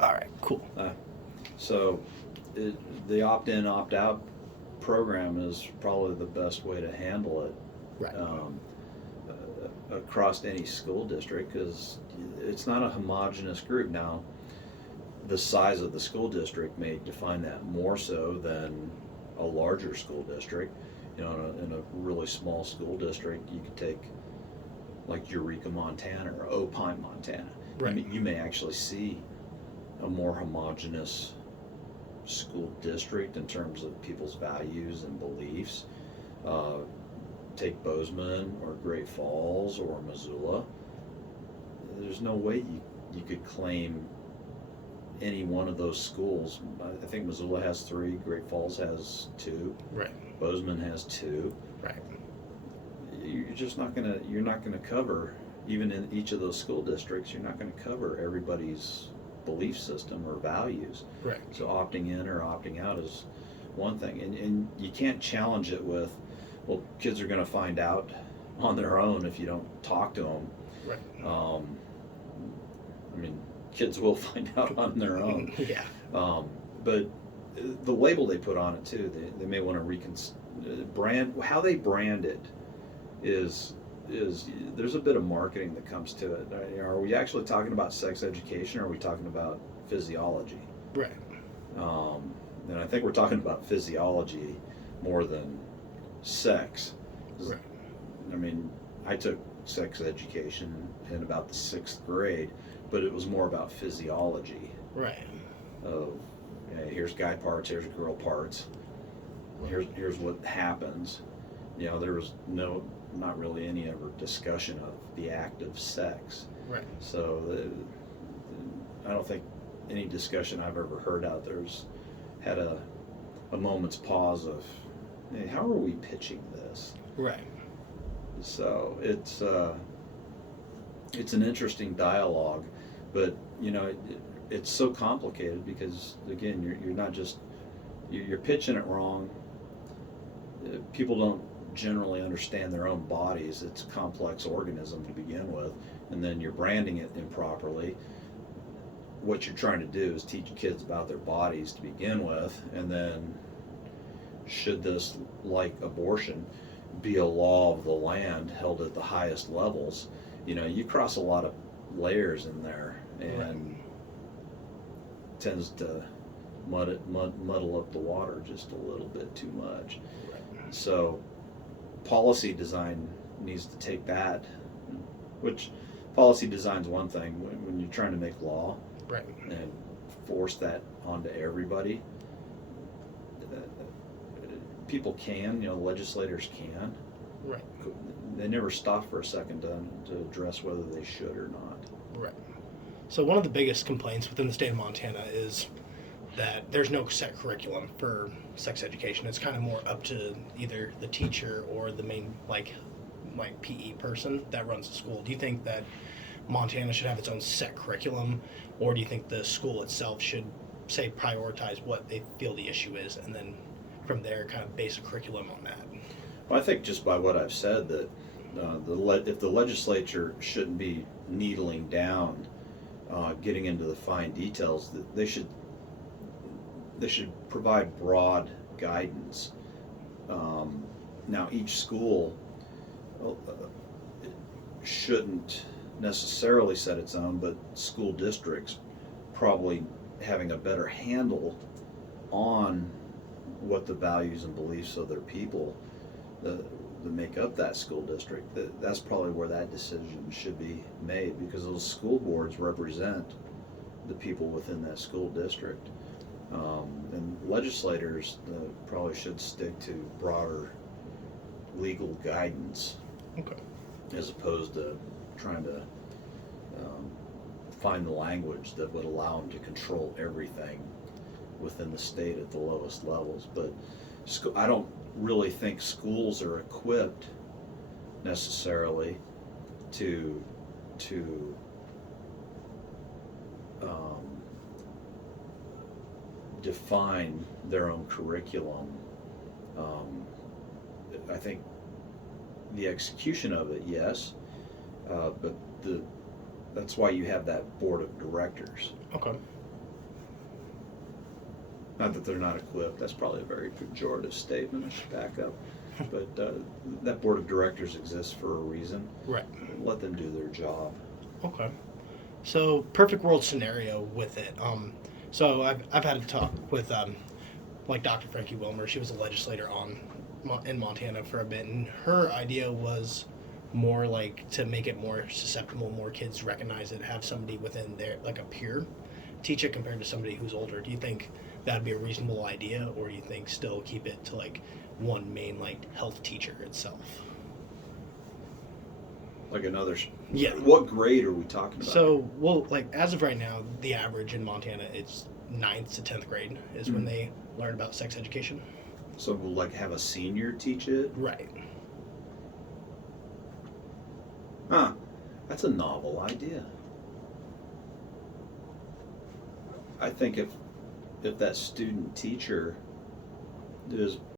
All right, cool. So the opt-in, opt-out program is probably the best way to handle it Right. Across any school district, because it's not a homogenous group. Now, the size of the school district may define that more so than a larger school district. You know, in a really small school district, you could take like Eureka, Montana, or Opine, Montana. Right. You may actually see a more homogenous school district in terms of people's values and beliefs. Uh, Take Bozeman or Great Falls or Missoula. There's no way you could claim any one of those schools. I think Missoula has 3, Great Falls has 2, Right. Bozeman has 2. Right. You're not gonna cover, even in each of those school districts, you're not gonna cover everybody's belief system or values. Right. So opting in or opting out is one thing, and you can't challenge it with, well, kids are going to find out on their own if you don't talk to them. Right. I mean, kids will find out on their own. Yeah. But the label they put on it too, they may want to brand, how they brand it is there's a bit of marketing that comes to it. Are we actually talking about sex education, or are we talking about physiology? Right. And I think we're talking about physiology more than sex. Right. I mean, I took sex education in about the 6th grade, but it was more about physiology. Right. Of, here's guy parts, here's girl parts. Here's what happens. You know, there was not really any ever discussion of the act of sex. Right. So I don't think any discussion I've ever heard out there's had a moment's pause of, hey, how are we pitching this? Right. So it's an interesting dialogue, but you know it's so complicated because again you're not just you're pitching it wrong. People don't generally understand their own bodies. It's a complex organism to begin with, and then you're branding it improperly. What you're trying to do is teach kids about their bodies to begin with, and then should this, like abortion, be a law of the land held at the highest levels, you know, you cross a lot of layers in there, and Right. tends to muddle up the water just a little bit too much. Right. So policy design needs to take that, which policy design's one thing when you're trying to make law Right. and force that onto everybody. People can, you know, legislators can. Right. They never stop for a second to address whether they should or not. Right. So one of the biggest complaints within the state of Montana is that there's no set curriculum for sex education. It's kind of more up to either the teacher or the main like PE person that runs the school. Do you think that Montana should have its own set curriculum, or do you think the school itself should say prioritize what they feel the issue is, and then from there kind of base a curriculum on that? Well, I think just by what I've said that if the legislature shouldn't be needling down, getting into the fine details, that they should provide broad guidance. Now, each school shouldn't necessarily set its own, but school districts probably having a better handle on what the values and beliefs of their people that make up that school district, that's probably where that decision should be made, because those school boards represent the people within that school district. And legislators probably should stick to broader legal guidance, Okay. as opposed to trying to find the language that would allow them to control everything within the state at the lowest levels. But I don't really think schools are equipped necessarily to define their own curriculum. I think the execution of it, yes, but that's why you have that board of directors. Okay. Not that they're not equipped. That's probably a very pejorative statement. I should back up. But that board of directors exists for a reason. Right. Let them do their job. Okay. So perfect world scenario with it. So I've had a talk with like Dr. Frankie Wilmer. She was a legislator in Montana for a bit, and her idea was more like to make it more susceptible, more kids recognize it, have somebody within their like a peer teach it compared to somebody who's older. Do you think that'd be a reasonable idea, or do you think still keep it to like one main like health teacher itself? Like another. Yeah. What grade are we talking about? So, well, like as of right now, the average in Montana it's 9th to 10th grade is when they learn about sex education. So we'll like have a senior teach it? Right. Huh. That's a novel idea. I think if that student teacher is